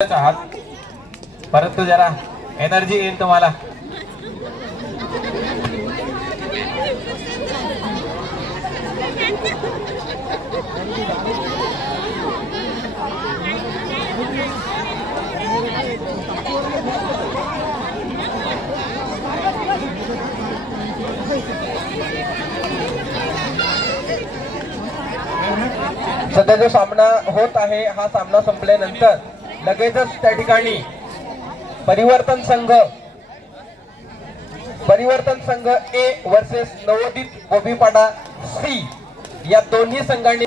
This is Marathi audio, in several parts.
आहात, परंतु जरा एनर्जी येईल तुम्हाला. सध्या जो सामना होत आहे हा सामना संपल्यानंतर लगेचच त्या ठिकाणी परिवर्तन संघ ए वर्सेस नवोदित बोबीपाडा सी या दोन्ही संघांनी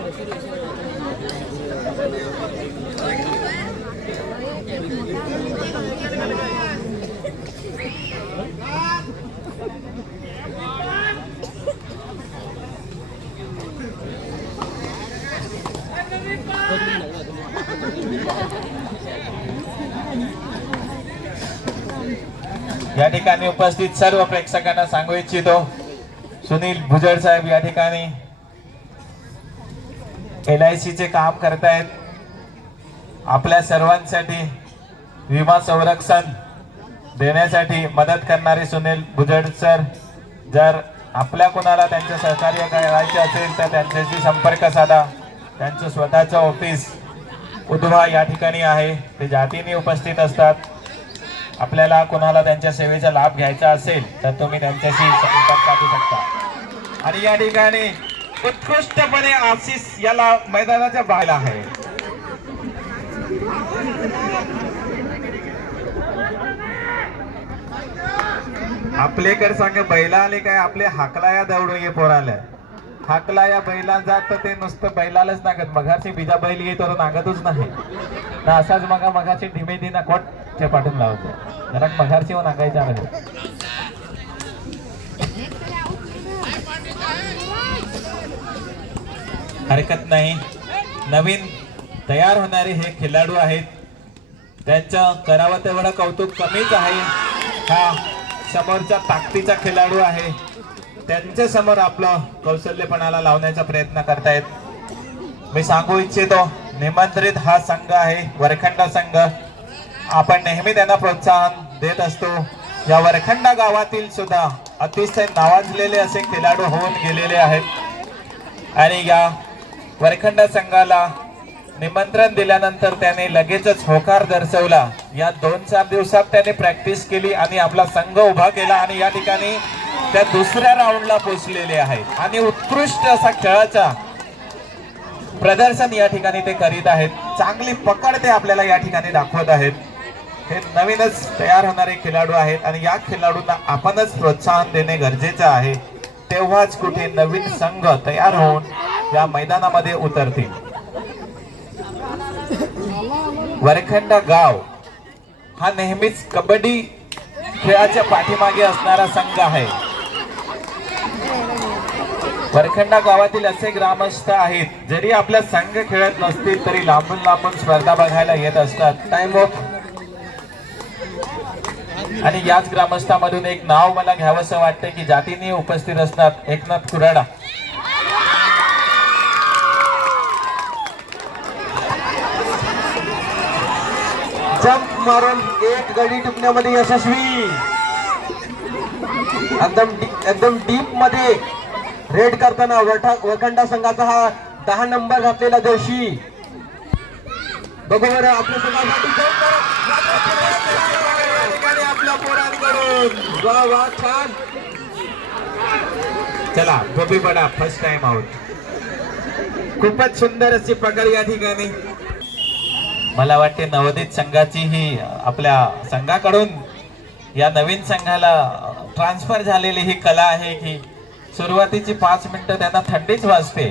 या ठिकाणी उपस्थित सर्व प्रेक्षकांना सांगू इच्छितो, सुनील भुजड साहेब या ठिकाणी LIC चे काम करतायत. आपल्या सर्वांसाठी विमा संरक्षण देण्यासाठी मदत करणारे सुनील भुजड सर, जर आपल्या कोणाला त्यांचे सहकार्य करायचे असेल तर त्यांच्याशी संपर्क साधा. त्यांचं स्वतःचं ऑफिस उधवा या ठिकाणी आहे, ते जातीने उपस्थित असतात. आपल्याला कोणाला त्यांच्या सेवेचा लाभ घ्यायचा असेल तर तुम्ही त्यांच्याशी संपर्क साधू शकता. आणि या ठिकाणी उत्कृष्टपणे आशिष याला मैदानाच्या बाहेर आहे. आपलेकर सांग बैला आले काय आपले हाकला या दौडू ये पोराला हाकला या बैला जात तर ते नुसतं बैलालाच नागत मघाची बिजा बैल येतो तर नागतच नाही ना. असाच मघाची ढिमे दिना कोट ते पाठवून लावतो जरा मघारची व नागायच्या हरकत नाही. नवीन तयार होणारे हे खेळाडू आहेत, त्यांचं करावं तेवढं कौतुक कमीच आहे. हा समोरचा ताकदीचा खेळाडू आहे, त्यांच्या समोर आपलं कौशल्यपणाला लावण्याचा प्रयत्न करतायत. मी सांगू इच्छितो, निमंत्रित हा संघ आहे वरखंडा संघ. आपण नेहमी त्यांना प्रोत्साहन देत असतो. या वरखंडा गावातील सुद्धा अतिशय नावाजलेले असे खेळाडू होऊन गेलेले आहेत आणि या वरखंडा संघाला निमंत्रण दिल्यानंतर त्याने लगेचच होकार दर्शवला. या 2-4 दिवसात त्याने प्रॅक्टिस केली आणि आपला संघ उभा केला आणि या ठिकाणी त्या दुसऱ्या राऊंडला पोहोचलेले आहेत आणि उत्कृष्ट असा खेळाचा प्रदर्शन या ठिकाणी ते करीत आहेत. चांगली पकड ते आपल्याला या ठिकाणी दाखवत आहेत. हे नवीनच तयार होणारे खेळाडू आहेत आणि या खेळाडूंना आपणच प्रोत्साहन देणे गरजेचे आहे, तेव्हाच कुठे नवीन संघ तयार होऊन या मैदानामध्ये उतरतील. वरखंडा गाव हा नेहमीच कबड्डी खेळाच्या पाठीमागे असणारा संघ आहे. वरखंडा गावातील असे ग्रामस्थ आहेत, जरी आपल्या संघ खेळत नसतील तरी लांबून स्पर्धा बघायला येत असतात. Time of. आणि याच ग्रामस्थांमधून एक नाव मला घ्यावंसं वाटतं की जातीने उपस्थित असतात, एकनाथ कुराडा. जंप मारून एक गडी टिपण्यामध्ये यशस्वी. एकदम डीप मध्ये रेड करताना वरखंडा संघाचा हा 10 नंबर घातलेला जोशी. बघू बरं आपल्या संघासाठी आपल्या पोरांकडून वा वा छान. चला बोबीपाडा फर्स्ट टाइम आउट. खूपच सुंदर अशी पकड या ठिकाणी. मला वाटते नवोदित संघाची ही आपल्या संघाकडून या नवीन संघाला ट्रान्सफर झालेली ही कला आहे की सुरुवातीची 5 मिनिटं त्यांना थंडीच वाजते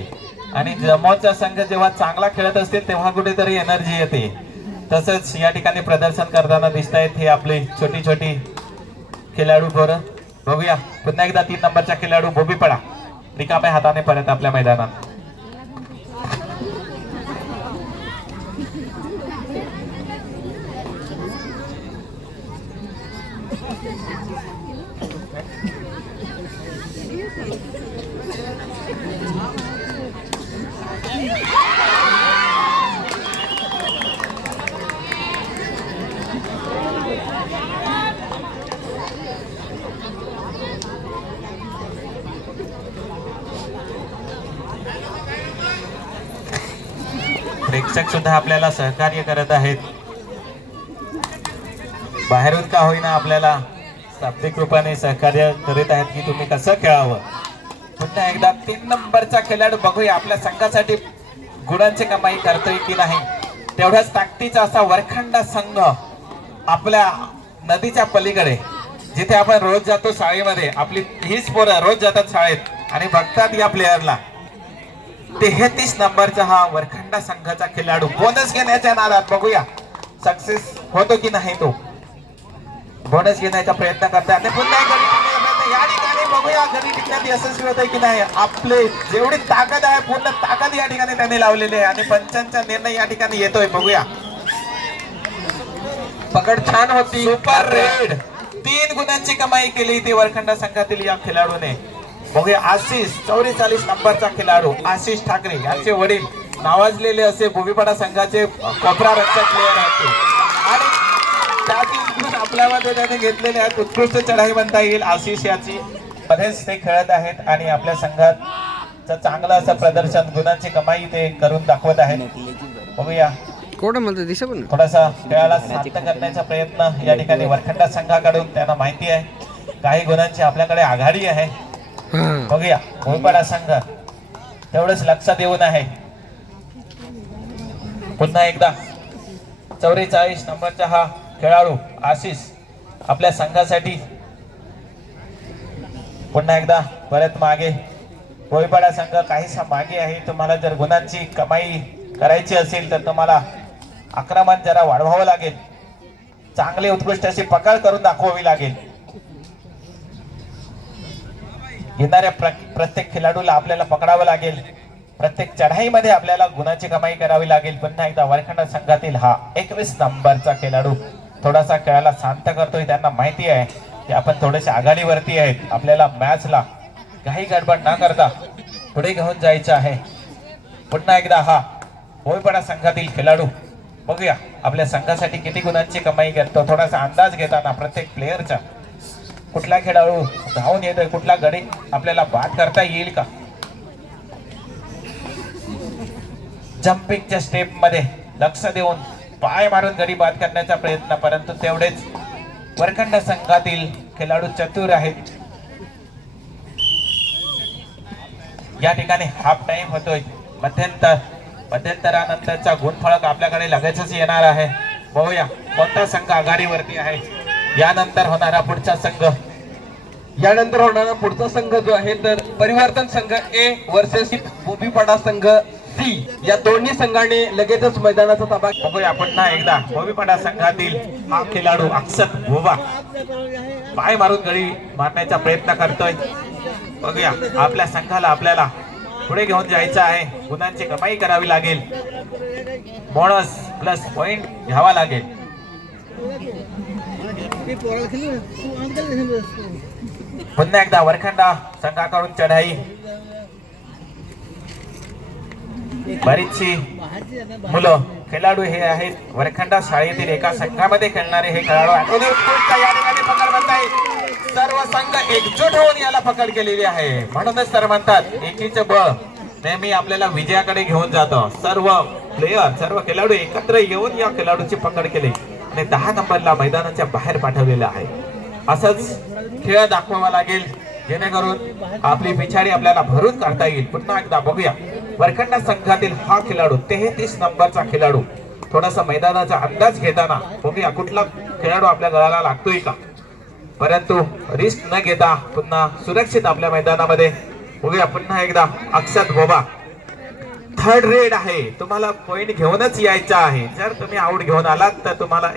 आणि जमोचा संघ जेव्हा चांगला खेळत असते तेव्हा कुठेतरी एनर्जी येते. तसंच या ठिकाणी प्रदर्शन करताना दिसत आहेत हे आपले छोटी खेळाडू पोरं. बघूया पुन्हा एकदा 3 नंबरचा खेळाडू बोबीपाडा रिकाम्या हाताने परत आपल्या मैदानात. प्रेक्षक सुद्धा आपल्याला सहकार्य करत आहेत. बाहेरून का होईना आपल्याला शाब्दिक रूपाने सहकार्य करीत आहेत की तुम्ही कसं खेळावं. पुन्हा एकदा 3 नंबरचा खेळाडू बघूया आपल्या संघासाठी गुणांची कमाई करतोय की नाही. तेवढाच ताकदीचा असा वरखंडा संघ आपल्या नदीच्या पलीकडे, जिथे आपण रोज जातो शाळेमध्ये, आपली हीच पोरं रोज जातात शाळेत आणि बघतात या प्लेयरला. 33 नंबरचा हा वरखंडा संघाचा खेळाडू बोनस घेण्याच्या नादात बघूया सक्सेस होतो की नाही. तो बोनस घेण्याचा प्रयत्न करतात आणि पुन्हा एक गडी टिकण्याचा प्रयत्न. या ठिकाणी बघूया गडी टिकण्यात यशस्वी होतोय की नाही. आपले जेवढी ताकद आहे पूर्ण ताकद या ठिकाणी त्यांनी लावलेली आहे आणि पंचांचा निर्णय या ठिकाणी येतोय. बघूया पकड छान होती. सुपर रेड 3 गुणांची कमाई केली ती वरखंडा संघातील या खेळाडूने. बघूया आशिष 44 नंबरचा खेळाडू आशिष ठाकरे यांचे वडील नावाजलेले असे भूमिपडा संघाचे कोपरा रक्षक प्लेयर होते आणि त्यातील गुण आपल्यामध्ये त्याने घेतलेले आहेत. उत्कृष्ट चढाई म्हणता येईल आशिष याची. मध्येच ते खेळत आहेत आणि आपल्या संघात चांगलं असं प्रदर्शन गुणांची कमाई ते करून दाखवत आहेत. बघूया थोडासा खेळाला शांत करण्याचा प्रयत्न या ठिकाणी वरखंडा संघाकडून. त्यांना माहिती आहे काही गुणांची आपल्याकडे आघाडी आहे. बघूया भूमिपडा संघ तेवढंच लक्ष देऊन आहे. पुन्हा एकदा 44 नंबरचा हा खेळाडू आशिष आपल्या संघासाठी पुन्हा एकदा परत मागे. भोईपाडा संघ काहीसा मागे आहे. तुम्हाला जर गुणांची कमाई करायची असेल तर तुम्हाला आक्रमण जरा वाढवावं लागेल. चांगली उत्कृष्ट अशी पकड करून दाखवावी लागेल. येणाऱ्या प्रत्येक खेळाडूला आपल्याला पकडावं लागेल. प्रत्येक चढाईमध्ये आपल्याला गुणाची कमाई करावी लागेल. पुन्हा एकदा वरखंडा संघातील हा 21 नंबरचा खेळाडू थोडासा खेळाला शांत करतोय. त्यांना माहिती आहे की आपण थोडेसे आघाडीवरती आहेत. आपल्याला मॅचला काही गडबड न करता पुढे घेऊन जायचं आहे. पुन्हा एकदा हा भोईपाडा संघातील खेळाडू बघूया आपल्या संघासाठी किती गुणांची कमाई करतो. थोडासा अंदाज घेताना प्रत्येक प्लेयरचा कुठला खेळाडू धावून येतोय, कुठला गडी आपल्याला बाद करता येईल का. जम्पिंगच्या स्टेप मध्ये लक्ष देऊन पाय मारून गडी बाद करण्याचा प्रयत्न. परंतु तेवढेच वरखंडा संघातील खेळाडू चतुर आहेत. या ठिकाणी हाफ टाइम होतोय. मध्यंतरानंतरचा गुणफलक आपल्याकडे लगेचच येणार आहे. बघूया कोणता संघ आघाडीवरती आहे. यानंतर होणारा पुढचा संघ जो आहे तर परिवर्तन संघ ए वर्सेस भूमिपडा संघ सी या दोन्ही संघाने लगेचच मैदानाचा ताबा. बघूया पुन्हा एकदा भूमिपडा संघातील हा खेळाडू अक्षत भोबा पाय मारून गडी मारण्याचा प्रयत्न करतोय. बघूया आपल्या संघाला आपल्याला पुढे घेऊन जायचं आहे. गुणांची कमाई करावी लागेल. बोनस प्लस पॉइंट घ्यावा लागेल. पुन्हा एकदा वरखंडा संघाकडून चढाई. बरीचशी मुलं खेळाडू हे आहेत वरखंडा शाळेतील एका संघामध्ये खेळणारे हे खेळाडू आहेत. या ठिकाणी पकड बनत आहे. सर्व संघ एकजूट होऊन याला पकड केलेली आहे. म्हणूनच तर म्हणतात एकीचे बळ नेहमी आपल्याला विजयाकडे घेऊन जातं. सर्व प्लेयर सर्व खेळाडू एकत्र येऊन या खेळाडूची पकड केली आणि 10 नंबरला मैदानाच्या बाहेर पाठवलेलं आहे. असंच खेळ दाखवावा लागेल जेणेकरून आपली पिछाडी आपल्याला भरून काढता येईल. पुन्हा एकदा बघूया वरखंडा संघातील हा खेळाडू 33 नंबरचा खेळाडू थोडासा मैदानाचा अंदाज घेताना बघूया कुठला खेळाडू आपल्या गळाला लागतोय का. परंतु रिस्क न घेता पुन्हा सुरक्षित आपल्या मैदानामध्ये बघूया. पुन्हा एकदा अक्षत बोबा 3rd रेड आहे. तुम्हाला पॉइंट घेऊनच यायचा आहे. जर तुम्ही आउट घेऊन आलात तर तुम्हाला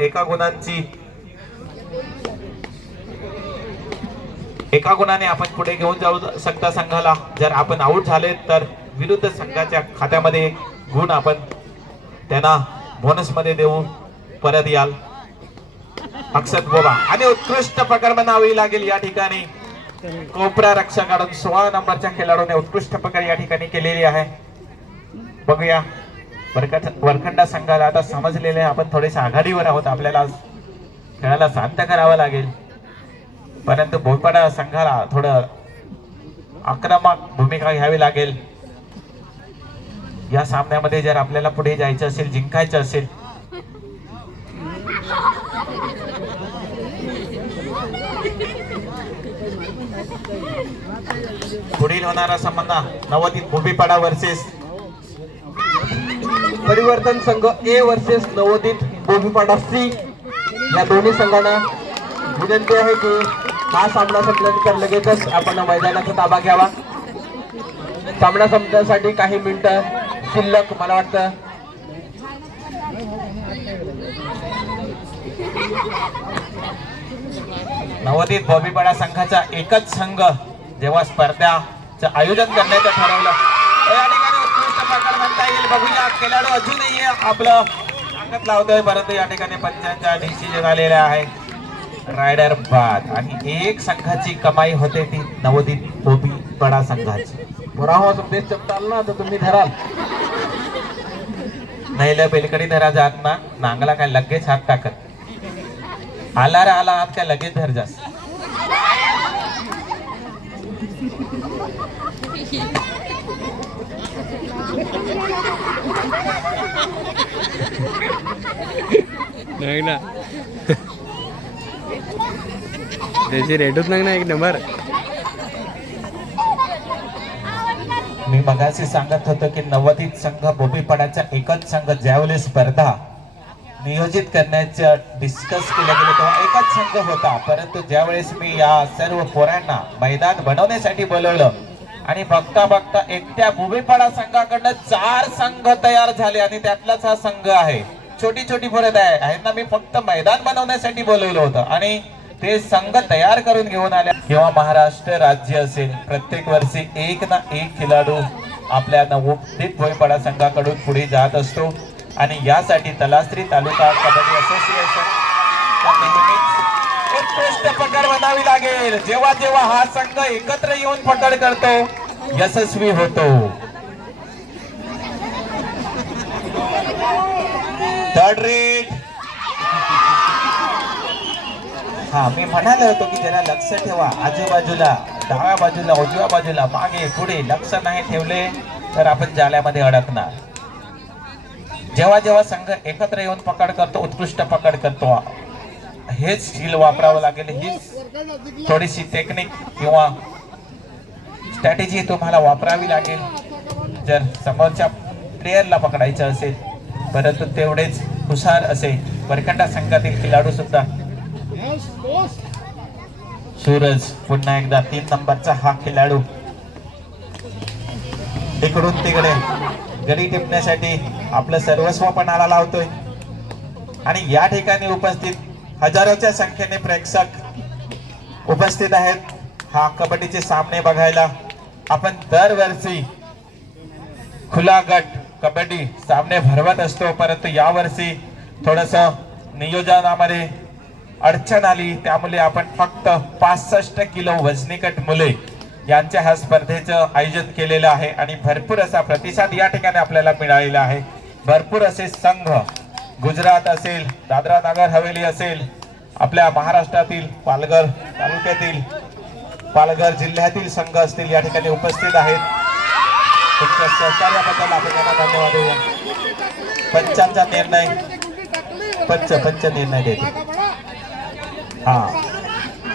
एका गुणाने आपण पुढे घेऊन जाऊ शकता संघाला. जर आपण आउट झाले तर विरुद्ध संघाच्या खात्यामध्ये गुण आपण त्यांना बोनस मध्ये देऊ परत याल. अक्षत बोबा आणि उत्कृष्ट पकड बनावी लागेल. या ठिकाणी कोपरा रक्षकाकडून 16 नंबरच्या खेळाडूने उत्कृष्ट पकड या ठिकाणी केलेली आहे. बघूया वरखंडा संघाला आता समजलेले आपण थोडेसे आघाडीवर आहोत. आपल्याला खेळाला शांत करावं लागेल, परंतु भोईपाडा संघाला थोडं आक्रमक भूमिका घ्यावी लागेल. या सामन्यामध्ये जर आपल्याला पुढे जायचं असेल, जिंकायचं असेल, पुढील होणारा सामना नवोदित भूमिपाडा वर्सेस परिवर्तन संघ ए वर्सेस नवोदित भूमिपाडा सी. या दोन्ही संघांना विनंती आहे की हा सामना संपल्यानंतर लगेचच आपण मैदानाचा ताबा घ्यावा. सामना संपण्यासाठी काही मिनिटं शिल्लक मला वाटतं. नवोदित भूमिपाडा संघाचा एकच संघ जेव्हा स्पर्धाचं आयोजन करण्याचं ठरवलं, या ठिकाणी उत्कृष्ट प्रकार म्हणता येईल. बघूया, खेळाडू अजूनही आपलं ताकद लावतोय, परंतु या ठिकाणी पंचांच्या डिसिजन आलेले आहे. रायडर बाद आणि एक संघाची कमाई होते ती नवोदित भूमिपाडा संघाची. मोरावा संदेश चपटाल ना तर तुम्ही धराल. नाही ल बेलकडी धरा जात ना, नांगला काय लगेच हात टाकत. आला रे आला हात काय लगेच धर जास. नाही ना त्याची रेटच नाही ना एक नंबर. मी मगाशी सांगत होतो की नवोदित संघ भूमिपाडाचा एकच संघ ज्यावेळी स्पर्धा नियोजित करण्याचं डिस्कस केलं गेलं तेव्हा एकच संघ होता, परंतु ज्यावेळेस मी या सर्व पोरांना मैदान बनवण्यासाठी बोलवलं आणि बघता बघता एकट्या भूमिपाडा संघाकडनं 4 संघ तयार झाले आणि त्यातलाच हा संघ आहे. छोटी छोटी पोरं आहेत ना, मी फक्त मैदान बनवण्यासाठी बोलवलं होतं आणि ते संघ तयार करून घेऊन आल्या. किंवा महाराष्ट्र राज्य असेल, प्रत्येक वर्षी एक ना एक खेळाडू आपल्या नवोदित भोईपाडा संघाकडून पुढे जात असतो आणि यासाठी तलासरी तालुका कबड्डी असोसिएशन नेहमीच उत्कृष्ट पकड बनावी लागेल. जेव्हा जेव्हा हा संघ एकत्र येऊन पकड करतो, यशस्वी होतो. Third rate. हा, मी म्हणालो होतो की जरा लक्ष ठेवा, आजूबाजूला, डाव्या बाजूला, उजव्या बाजूला, मागे पुढे लक्ष नाही ठेवले तर आपण जाळ्यामध्ये अडकणार. जेव्हा जेव्हा संघ एकत्र येऊन पकड करतो, उत्कृष्ट पकड करतो, हेच स्किल वापरावं लागेल. हीच थोडीशी टेक्निक किंवा स्ट्रॅटेजी तुम्हाला वापरावी लागेल जर समोरच्या प्लेयरला पकडायचं असेल. परंतु तेवढेच हुशार असे वरखंडा संघातील खेळाडू सुद्धा. सूरज पुन्हा एकदा 3 नंबरचा हा खेळाडू इकडून तिकडे गडी टिपण्यासाठी आपलं सर्वस्व पणाला लावतोय आणि या ठिकाणी उपस्थित हजारोच्या संख्येने प्रेक्षक उपस्थित आहेत. हा कबड्डीचे सामने बघायला आपण दरवर्षी खुला गट कबड्डी सामने भरवत असतो, परंतु यावर्षी थोडस नियोजनामध्ये अडचण आली, त्यामुळे आपण फक्त 65 किलो वजनीगट मुले यांच्या ह्या स्पर्धेचं आयोजन केलेलं आहे आणि भरपूर असा प्रतिसाद या ठिकाणी आपल्याला मिळालेला आहे. भरपूर असे संघ गुजरात असेल, दादरा नगर हवेली असेल, आपल्या महाराष्ट्रातील पालघर तालुक्यातील, पालघर जिल्ह्यातील संघ असतील या ठिकाणी उपस्थित आहेत. तुमच्या सहकार्याबद्दल आपण त्यांना धन्यवाद देऊया. पंचांचा निर्णय पंच निर्णय देते. हा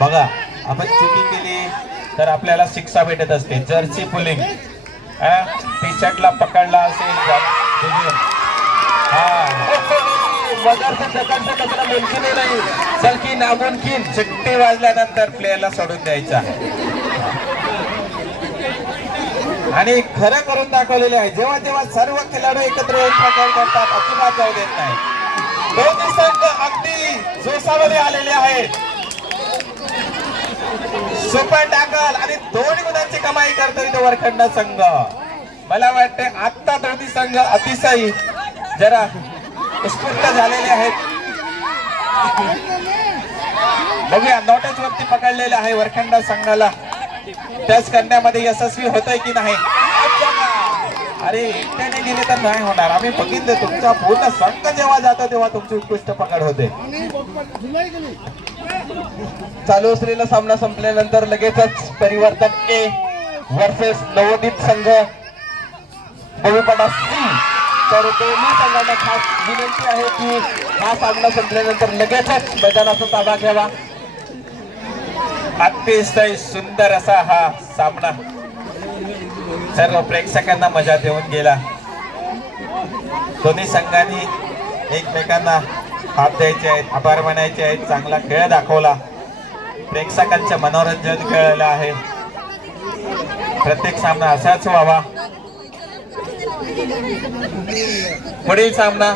बघा, आपण चुकी केली तर आपल्याला शिक्षा भेटत असते. जर्सी पुलिंग, टी शर्टला पकडला असेल, सलकी नामुमकिन शिट्टी वाजल्यानंतर प्लेयरला सोडून द्यायचं आहे आणि खरं करून दाखवलेले आहे. जेव्हा जेव्हा सर्व खेळाडू एकत्र येऊन पकड करतात, अजिबात जाऊ देत नाही. दोन्ही संघ अगदी जोशामध्ये आलेले आहेत. सुपर टॅकल आणि 2 गुणांची कमाई करतो इथं वरखंडा संघ. मला वाटते आता दोन्ही संघ अतिशय जरा उत्स्फूर्त झालेले आहेत. बघूया, नॉटेज वरती पकडलेले आहे वरखंडा संघाला. टच करण्यामध्ये यशस्वी होतोय की नाही. अरे एकट्याने गेले तर नाही होणार. आम्ही बघितलं तुमचा पूर्ण संघ जेव्हा जातो तेव्हा तुमची उत्कृष्ट पकड होते. चालू असलेला सामना संपल्यानंतर लगेचच परिवर्तन ए वर्सेस नवोदित संघ बळीपडा सी. तर दोन्ही संघांना खास विनंती आहे की हा सामना संपल्यानंतर लगेचच मैदानाचा ताबा घ्यावा. अतिशय सुंदर असा हा सामना सर्व प्रेक्षकांना मजा देऊन गेला. दोन्ही संघांनी एकमेकांना हात द्यायचे आहेत, आभार मानायचे आहेत. चांगला खेळ दाखवला, प्रेक्षकांचे मनोरंजन केलेलं आहे. प्रत्येक सामना असाच व्हावा. पुढील सामना